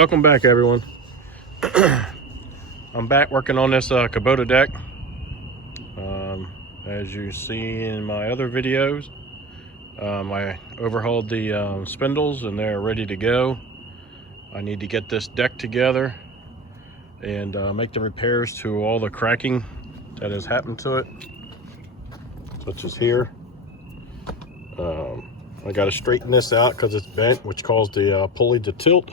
Welcome back, everyone. I'm back working on this Kubota deck. As you see in my other videos, I overhauled the spindles and they're ready to go. I need to get this deck together and make the repairs to all the cracking that has happened to it, such as here. I got to straighten this out because it's bent, which caused the pulley to tilt,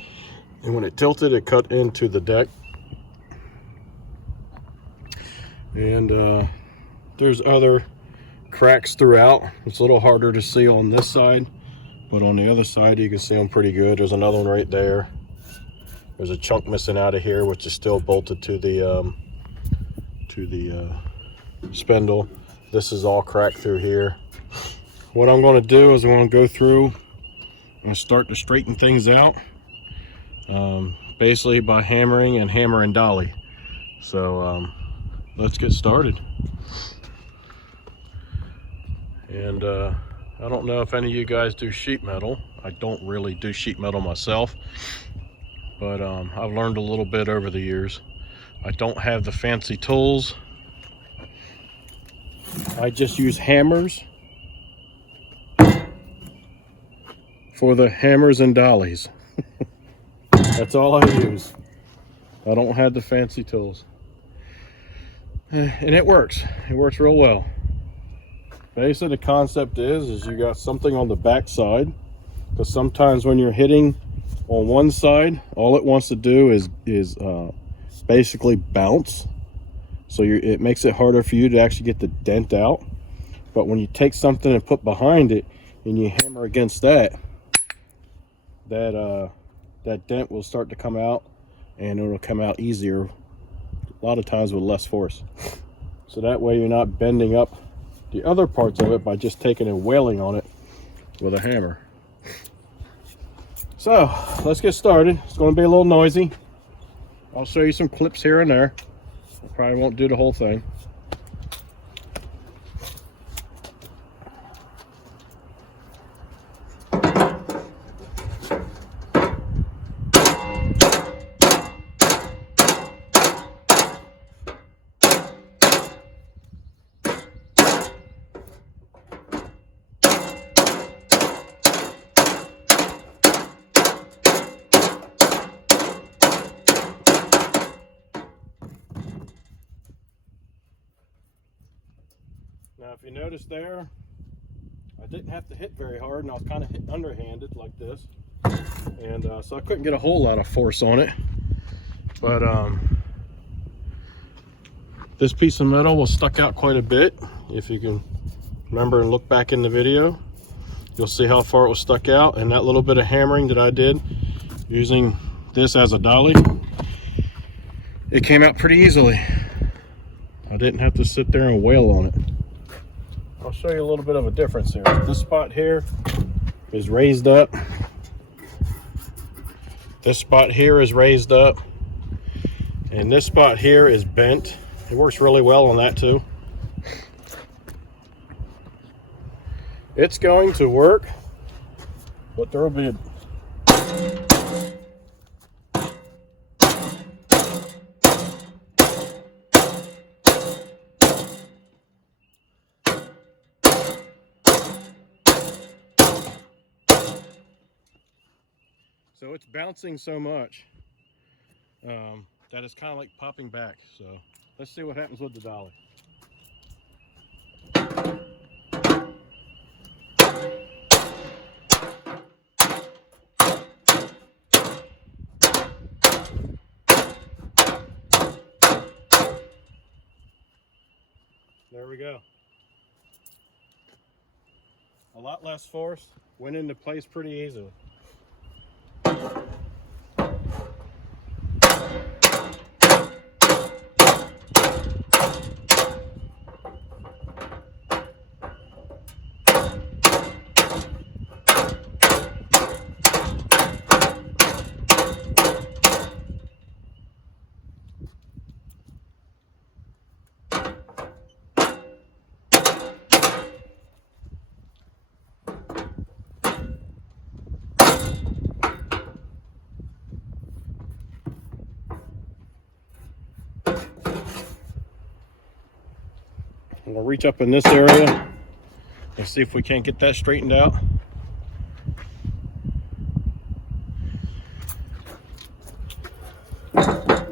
and when it tilted, it cut into the deck. And there's other cracks throughout. It's a little harder to see on this side, but on the other side you can see them pretty good. There's another one right there. There's a chunk missing out of here, which is still bolted to the spindle. This is all cracked through here. What I'm going to do is I'm going to go through and start to straighten things out, basically by hammering and dolly. So let's get started. And I don't know if any of you guys do sheet metal. I don't really do sheet metal myself, but I've learned a little bit over the years. I don't have the fancy tools. I just use hammers for the hammers and dollies. That's all I use. I don't have the fancy tools. And it works. It works real well. Basically, the concept is you got something on the back side, because sometimes when you're hitting on one side, all it wants to do is basically bounce. So it makes it harder for you to actually get the dent out. But when you take something and put behind it and you hammer against that dent will start to come out, and it'll come out easier, a lot of times with less force. So that way you're not bending up the other parts of it by just taking and wailing on it with a hammer. So let's get started. It's going to be a little noisy. I'll show you some clips here and there. I probably won't do the whole thing. Now, if you notice there, I didn't have to hit very hard, and I was kind of hit underhanded like this, and so I couldn't get a whole lot of force on it. But this piece of metal was stuck out quite a bit. If you can remember and look back in the video, you'll see how far it was stuck out. And that little bit of hammering that I did using this as a dolly, it came out pretty easily. I didn't have to sit there and wail on it. I'll show you a little bit of a difference here. This spot here is raised up. This spot here is raised up. And this spot here is bent. It works really well on that too. It's going to work, but there will be so it's bouncing so much that it's kind of like popping back. So let's see what happens with the dolly. There we go. A lot less force, went into place pretty easily. we'll reach up in this area and see if we can't get that straightened out. And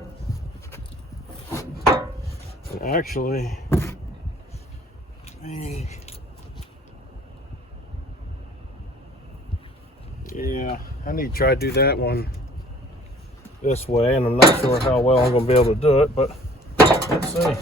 actually, yeah, I need to try to do that one this way, and I'm not sure how well I'm going to be able to do it, but let's see.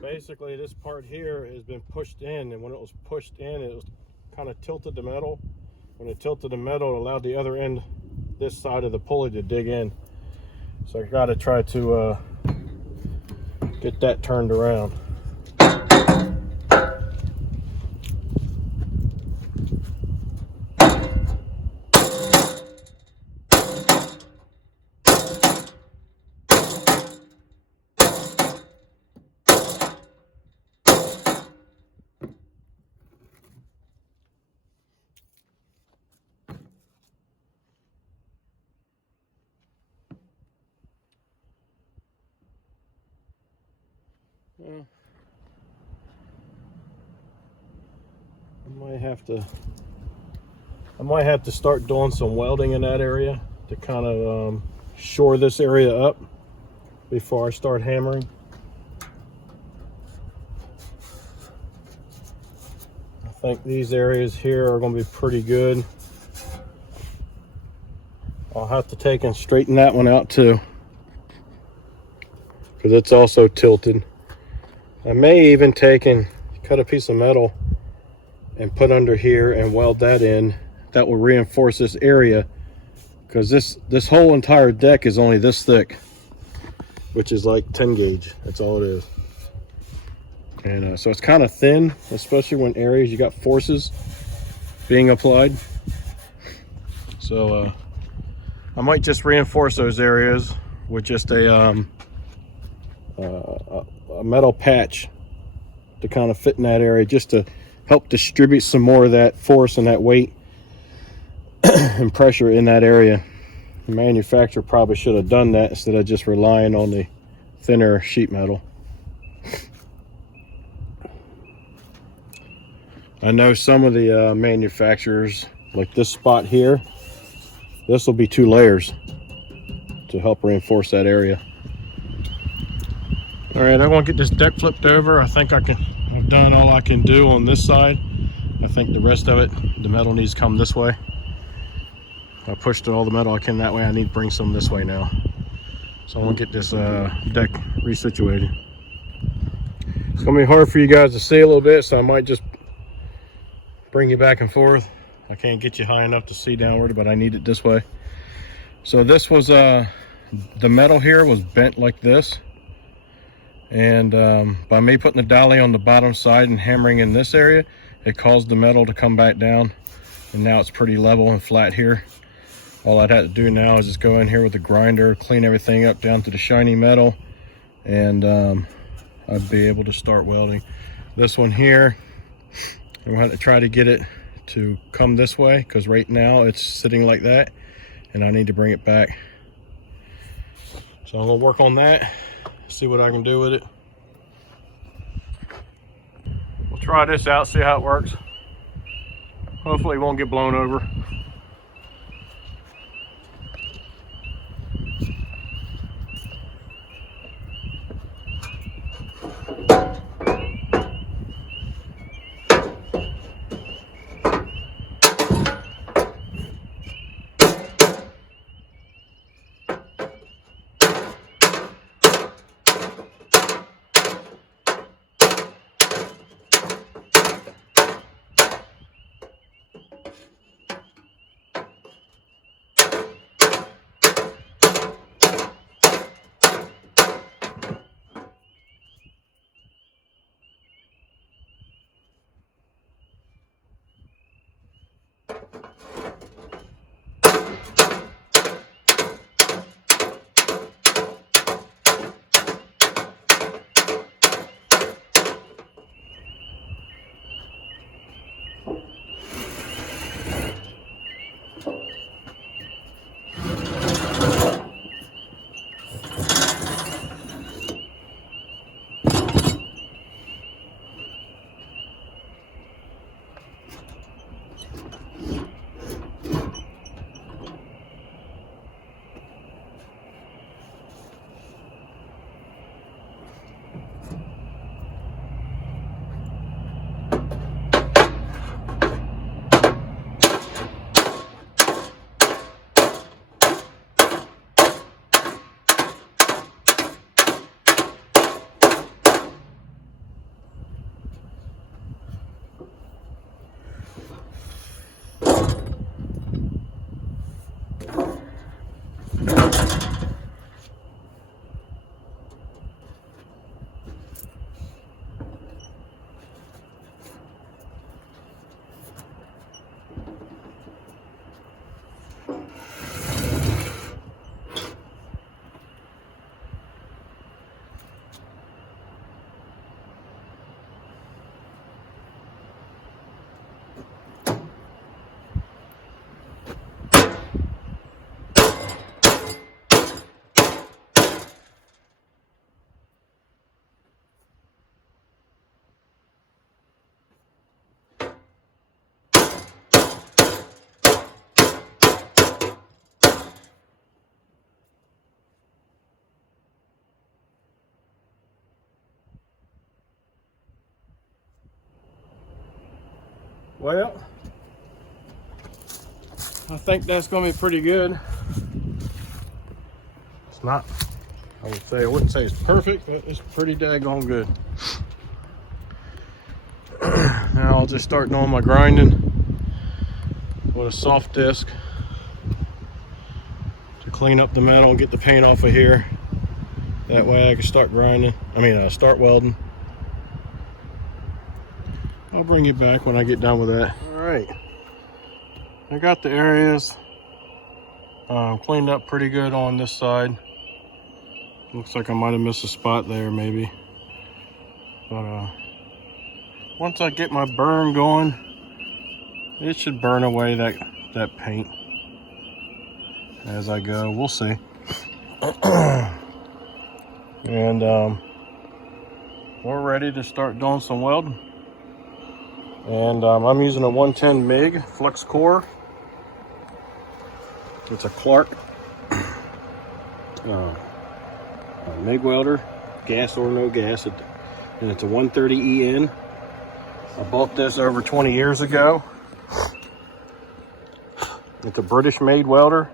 Basically, this part here has been pushed in, and when it was pushed in, it was kind of tilted the metal. When it tilted the metal, it allowed the other end, this side of the pulley, to dig in. So I got to try to get that turned around. Well, I might have to start doing some welding in that area to kind of shore this area up before I start hammering. I think these areas here are going to be pretty good. I'll have to take and straighten that one out too, because it's also tilted. I may even take and cut a piece of metal and put under here and weld that in. That will reinforce this area, because this whole entire deck is only this thick, which is like 10 gauge. That's all it is. And so it's kind of thin, especially when areas you got forces being applied. So I might just reinforce those areas with just a metal patch to kind of fit in that area, just to help distribute some more of that force and that weight and pressure in that area. The manufacturer probably should have done that instead of just relying on the thinner sheet metal. I know some of the manufacturers, like this spot here, this will be 2 layers to help reinforce that area. All right, I want to get this deck flipped over. I think I've done all I can do on this side. I think the rest of it, the metal needs to come this way. I pushed all the metal I can that way. I need to bring some this way now. So I want to get this deck resituated. It's going to be hard for you guys to see a little bit, so I might just bring you back and forth. I can't get you high enough to see downward, but I need it this way. So this was, the metal here was bent like this. And by me putting the dolly on the bottom side and hammering in this area, it caused the metal to come back down, and now it's pretty level and flat here. All I'd have to do now is just go in here with the grinder, clean everything up down to the shiny metal, and I'd be able to start welding. This one here, I'm going to try to get it to come this way, because right now it's sitting like that, and I need to bring it back. So I'm going to work on that, see what I can do with it. We'll try this out, see how it works. Hopefully it won't get blown over. Well, I think that's going to be pretty good. It's not, I wouldn't say it's perfect, but it's pretty daggone good. Now I'll just start doing my grinding with a soft disc to clean up the metal and get the paint off of here. That way I can start grinding, start welding. I'll bring you back when I get done with that. All right, I got the areas cleaned up pretty good on this side. Looks like I might have missed a spot there maybe. But once I get my burn going, it should burn away that paint as I go. We'll see. And we're ready to start doing some welding. And I'm using a 110 MIG flux core. It's a Clark MIG welder, gas or no gas, and it's a 130 EN. I bought this over 20 years ago. It's a British made welder,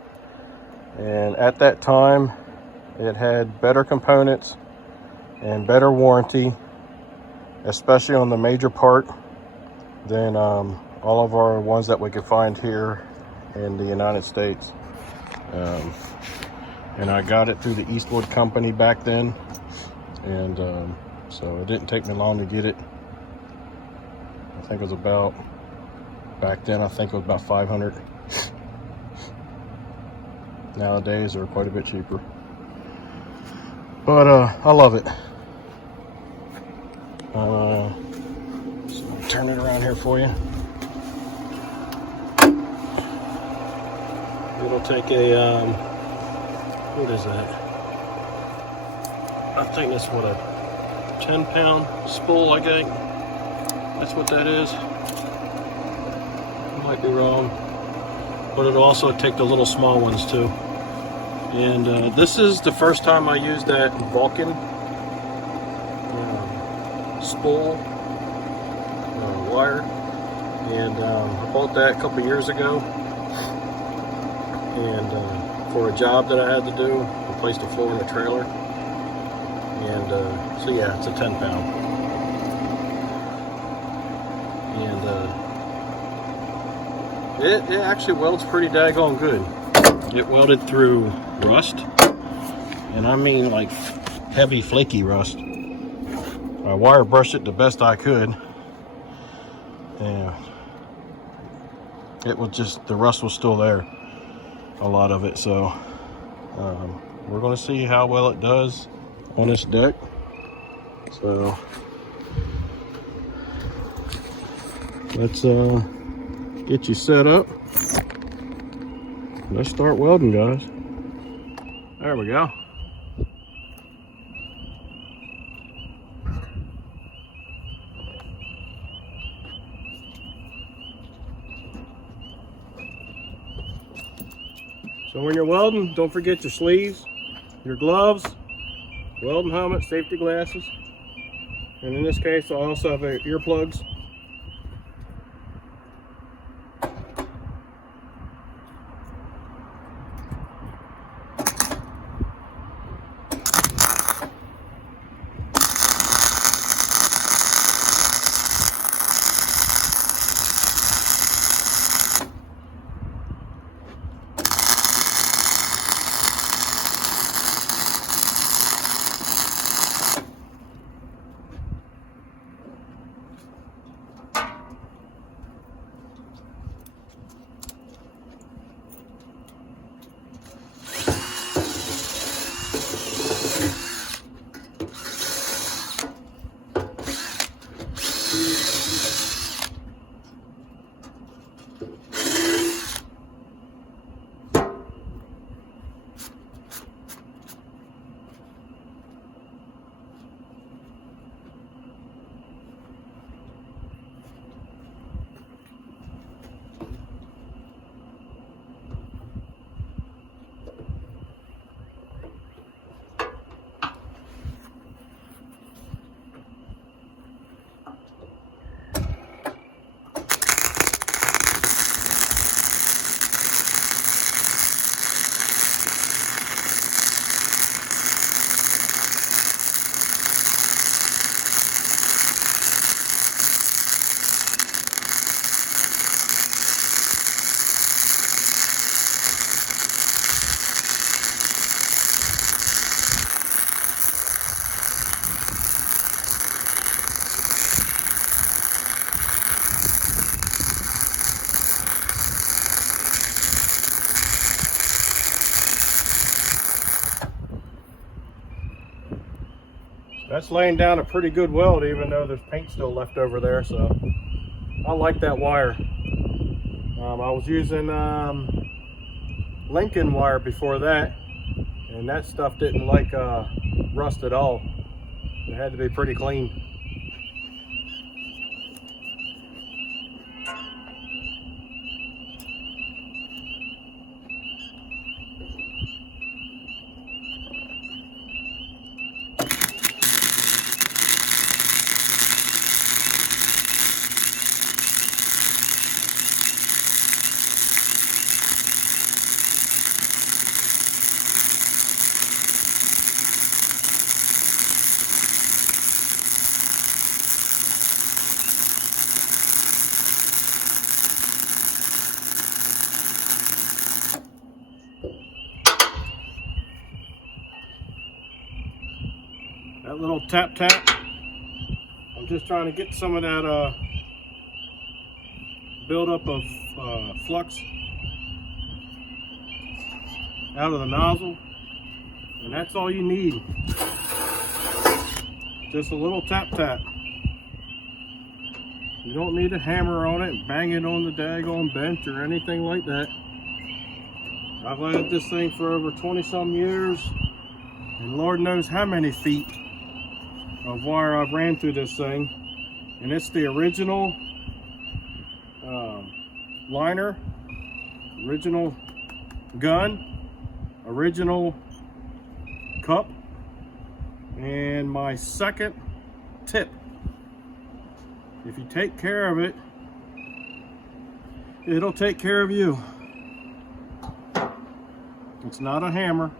and at that time it had better components and better warranty, especially on the major part, than all of our ones that we could find here in the United States. And I got it through the Eastwood company back then, and so it didn't take me long to get it. I think it was about, back then I think it was about 500. Nowadays they're quite a bit cheaper, but I love it. So I'll turn it around here for you. It'll take a what is that? I think that's what, a 10-pound spool, I think. That's what that is. I might be wrong. But it'll also take the little small ones too. And this is the first time I used that Vulcan spool wire. And I bought that a couple years ago. And for a job that I had to do, replaced the floor in the trailer. And so yeah, it's a 10-pound. And it actually welds pretty daggone good. It welded through rust, and I mean like heavy flaky rust. I wire brushed it the best I could, and it was just, the rust was still there, a lot of it. So we're going to see how well it does on this deck. So let's get you set up. Let's start welding, guys. There we go. So when you're welding, don't forget your sleeves, your gloves, welding helmet, safety glasses, and in this case I also have earplugs. That's laying down a pretty good weld, even though there's paint still left over there. So I like that wire. I was using Lincoln wire before that, and that stuff didn't like rust at all. It had to be pretty clean. That little tap tap, I'm just trying to get some of that buildup of flux out of the nozzle, and that's all you need. Just a little tap tap. You don't need a hammer on it and bang it on the daggone bench or anything like that. I've had this thing for over 20 some years, and Lord knows how many feet of wire I've ran through this thing. And it's the original liner, original gun, original cup, and my second tip. If you take care of it, it'll take care of you. It's not a hammer.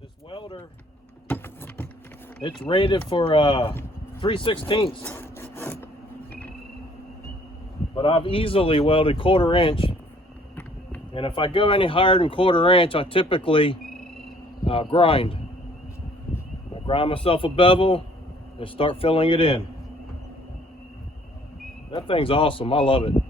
This welder, it's rated for 3/16, but I've easily welded 1/4 inch, and if I go any higher than 1/4 inch, I typically grind. I grind myself a bevel and start filling it in. That thing's awesome. I love it.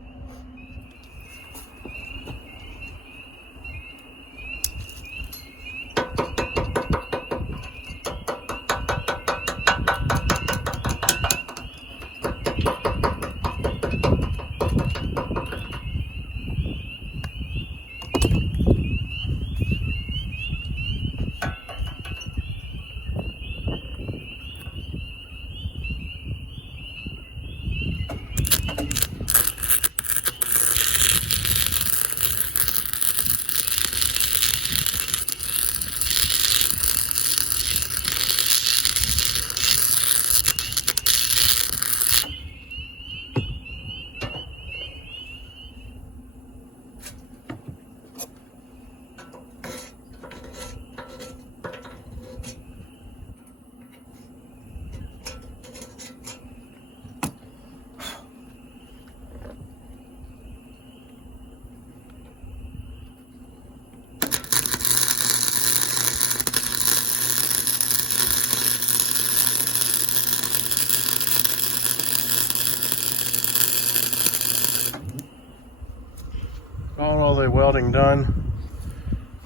All the welding done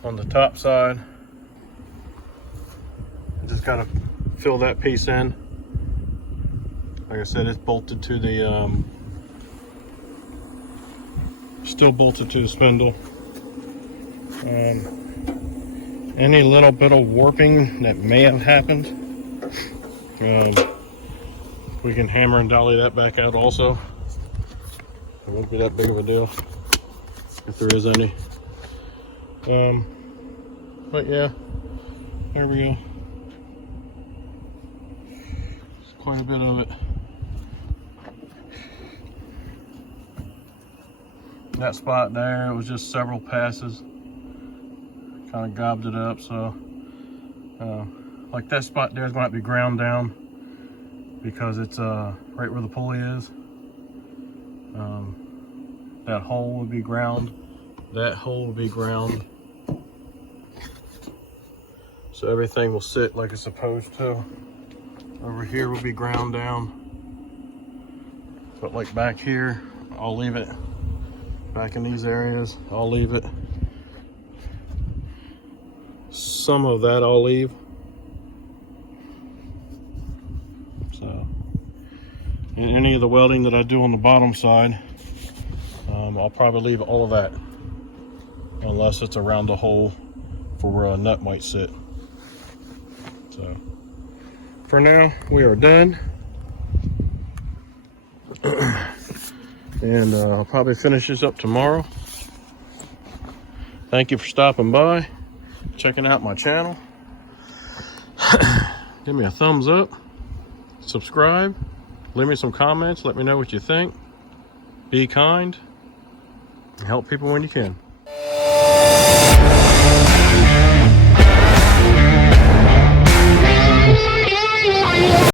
on the top side. I just gotta fill that piece in. Like I said, it's bolted to the still bolted to the spindle. Any little bit of warping that may have happened, we can hammer and dolly that back out also. It won't be that big of a deal, if there is any. But yeah, there we go. It's quite a bit of it. That spot there, it was just several passes. Kind of gobbed it up, so like that spot there is going to be ground down because it's right where the pulley is. That hole would be ground. That hole would be ground. So everything will sit like it's supposed to. Over here will be ground down. But like back here, I'll leave it. Back in these areas, I'll leave it. Some of that I'll leave. and any of the welding that I do on the bottom side, I'll probably leave all of that, unless it's around the hole for where a nut might sit. So for now, we are done. And I'll probably finish this up tomorrow. Thank you for stopping by, checking out my channel. Give me a thumbs up, subscribe, leave me some comments, let me know what you think. Be kind, and help people when you can.